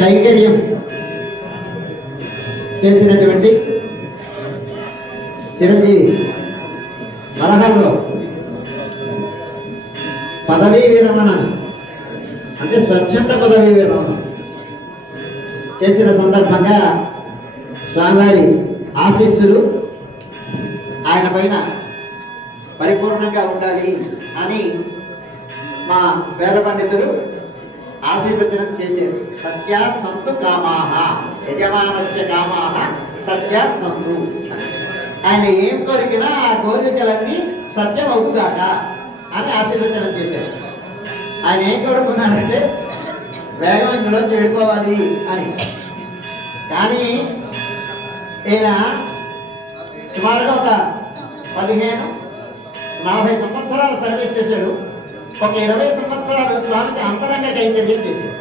కైంకర్యం చేసినటువంటి చిరంజీవి వరహంలో పదవీ విరమణ అంటే స్వచ్ఛంద పదవీ విరమణ చేసిన సందర్భంగా స్వామివారి ఆశీస్సులు ఆయన పైన పరిపూర్ణంగా ఉండాలి అని మా వేద పండితులు ఆశీర్వచనం చేశారు. సత్యా సంతు కామాహ యజమానస్య కామాహ సత్యా సంతు. ఆయన ఏం కోరికినా ఆ కోరికలన్నీ సత్యం అవుతుందాక అని ఆశీర్వచనం చేశారు. ఆయన ఏం కోరుకున్నాడంటే వేగం ఇందులో చేడుకోవాలి అని. కానీ ఈయన సుమారుగా ఒక 15-40 సంవత్సరాలు సర్వీస్ చేశాడు. ఒక 20 సంవత్సరాలు స్వామికి అంతరంగ కైంకర్యం చేశాడు.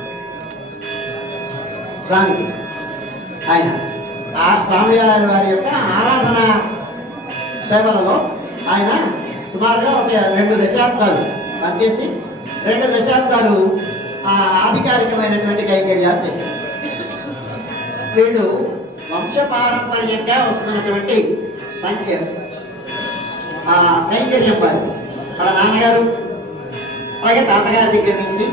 స్వామికి ఆయన ఆ స్వామి వారి యొక్క ఆరాధన సేవలలో ఆయన సుమారుగా ఒక 2 దశాబ్దాలు పనిచేసి 2 దశాబ్దాలు ఆధికారికమైనటువంటి కైంకర్యాలు చేశారు. వీళ్ళు వంశపారంపర్యంగా వస్తున్నటువంటి సంఖ్య కైంకర్యం వారు వాళ్ళ నాన్నగారు అలాగే తాతగారి దగ్గర నుంచి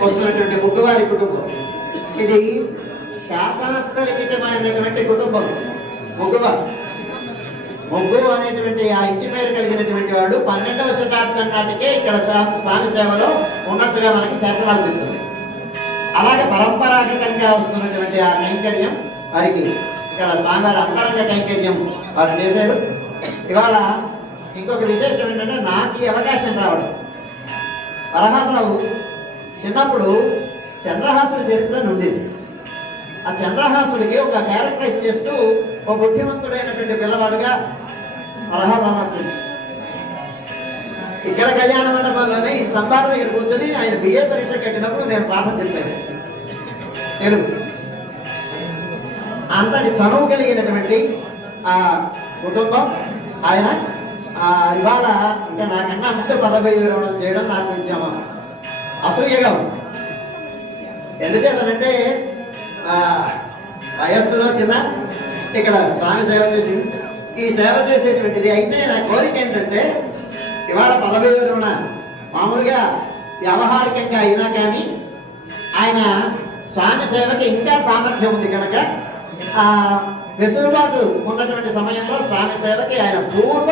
వస్తున్నటువంటి ముగ్గువారి కుటుంబం. ఇది శాసనస్థలితమైనటువంటి కుటుంబం. ముగ్గు అనేటువంటి ఆ ఇంటి పేరు కలిగినటువంటి వాడు 12వ శతాబ్దం నాటికే ఇక్కడ స్వామి సేవలో ఉన్నట్టుగా మనకి శాసనాలు చెప్తుంది. అలాగే పరంపరాగతంగా వస్తున్నటువంటి ఆ కైంకర్యం వారికి ఇక్కడ స్వామివారి అంతరంగ కైంకర్యం వారు చేశారు. ఇవాళ ఇంకొక విశేషం ఏంటంటే నాకు ఈ అవకాశం రావడం. వరహారావు చిన్నప్పుడు చంద్రహాసుడి చరిత్ర నుండింది. ఆ చంద్రహాసుడికి ఒక క్యారెక్టరైజ్ చేస్తూ ఒక బుద్ధిమంతుడైనటువంటి పిల్లవాడుగా వరహారావు తెలుసు. ఇక్కడ కళ్యాణ మండపంలోనే ఈ స్తంభాల దగ్గర కూర్చొని ఆయన బిఏ పరీక్ష కట్టినప్పుడు నేను పాఠం చెప్పాను తెలుగు. అంతటి చనువు కలిగినటువంటి ఆ కుటుంబం ఆయన ఇవాళ అంటే నాకన్నా ముందు పదవీ విరమణ చేయడం నాకు కొంచెం అసూయగా ఉంది. ఎందుచేతనంటే వయస్సులో చిన్న ఇక్కడ స్వామి సేవ చేసి ఈ సేవ చేసేటువంటిది. అయితే నా కోరిక ఏంటంటే ఇవాళ పదవీ విరమణ మామూలుగా వ్యవహారికంగా అయినా కానీ ఆయన స్వామి సేవకి ఇంకా సామర్థ్యం ఉంది కనుక వెసులుబాటు ఉన్నటువంటి సమయంలో స్వామి సేవకి ఆయన పూర్వ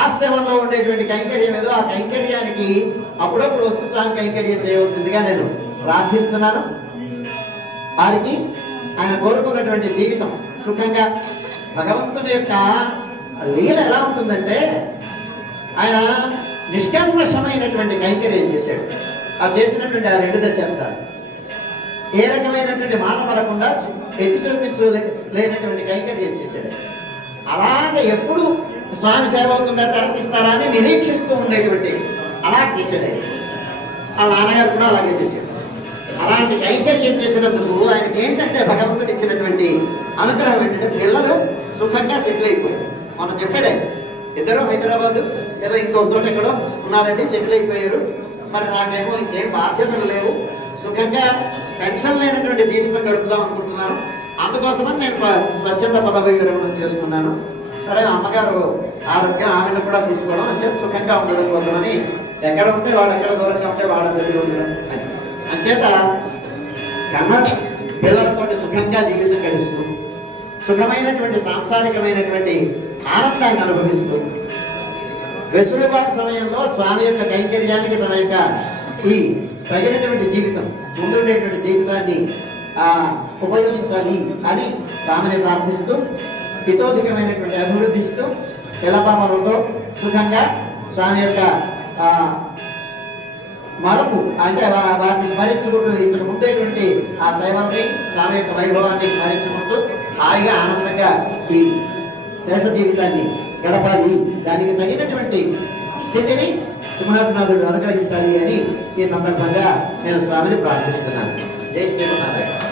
ఆశ్రమంలో ఉండేటువంటి కైంకర్యం ఏదో ఆ కైంకర్యానికి అప్పుడప్పుడు వస్తు స్వామి కైంకర్యం చేయవలసిందిగా నేను ప్రార్థిస్తున్నాను. వారికి ఆయన కోరుకున్నటువంటి జీవితం సుఖంగా భగవంతుని యొక్క లీల ఎలా ఉంటుందంటే ఆయన నిష్కల్మషమైనటువంటి కైంకర్యం చేశాడు. ఆ చేసినటువంటి ఆ 2 దశాబ్దాలు ఏ రకమైనటువంటి మాట పడకుండా ఎత్తి చూపించలేనటువంటి కైంకర్యం చేశాడు. అలాగే ఎప్పుడు స్వామి సేవ అవుతుందా తరతిస్తారా అని నిరీక్షిస్తూ ఉండేటువంటి అలా చేశాడు. వాళ్ళ నాన్నగారు కూడా అలాగే చేశాడు. అలాంటి కైంకర్యం చేసినందుకు ఆయనకి ఏంటంటే భగవంతుడు ఇచ్చినటువంటి అనుగ్రహం ఏంటంటే పిల్లలు సుఖంగా సెటిల్ అయిపోయారు. మనం చెప్పాడే ఇద్దరు హైదరాబాద్ ఏదో ఇంకో చోట ఎక్కడో ఉన్నారండి, సెటిల్ అయిపోయారు. మరి నాకేమో ఇంకేం బాధ్యతలు లేవు, సుఖంగా టెన్షన్ లేనటువంటి జీవితం గడుపుదాం అనుకుంటున్నాను. అందుకోసమని నేను స్వచ్ఛంద పదవీ విరమణ చేసుకున్నాను. సరే అమ్మగారు ఆరోగ్యం ఆమెను కూడా తీసుకోవడం అని చెప్పి సుఖంగా ఉండడం కోసమని ఎక్కడ ఉంటే వాళ్ళు ఎక్కడ దూరంగా ఉంటే వాళ్ళ దగ్గర ఉండడం అని అంచేత కన్న పిల్లలతో సుఖంగా జీవితం గడుపుతూ సుఖమైనటువంటి సాంసారికమైనటువంటి ఆనందాన్ని అనుభవిస్తూ వెసులుబాటు సమయంలో స్వామి యొక్క కైంకర్యానికి తన యొక్క ఈ తగినటువంటి జీవితం ముందుండేటువంటి జీవితాన్ని ఉపయోగించాలి అని తామని ప్రార్థిస్తూ హితోధికమైనటువంటి అభివృద్ధిస్తూ పిల్లపాపలతో సుఖంగా స్వామి యొక్క మరపు అంటే వారిని స్మరించుకుంటూ ఇంతకు ముందేటువంటి ఆ సేవల్ని స్వామి యొక్క వైభవాన్ని స్మరించుకుంటూ హాయిగా ఆనందంగా ఈ శేష జీవితాన్ని గడపాలి. దానికి తగినటువంటి స్థితిని సింహాద్నాథుడు అనుగ్రహించాలి అని ఈ సందర్భంగా నేను స్వామిని ప్రార్థిస్తున్నాను. జై శ్రీమన్నారాయణ.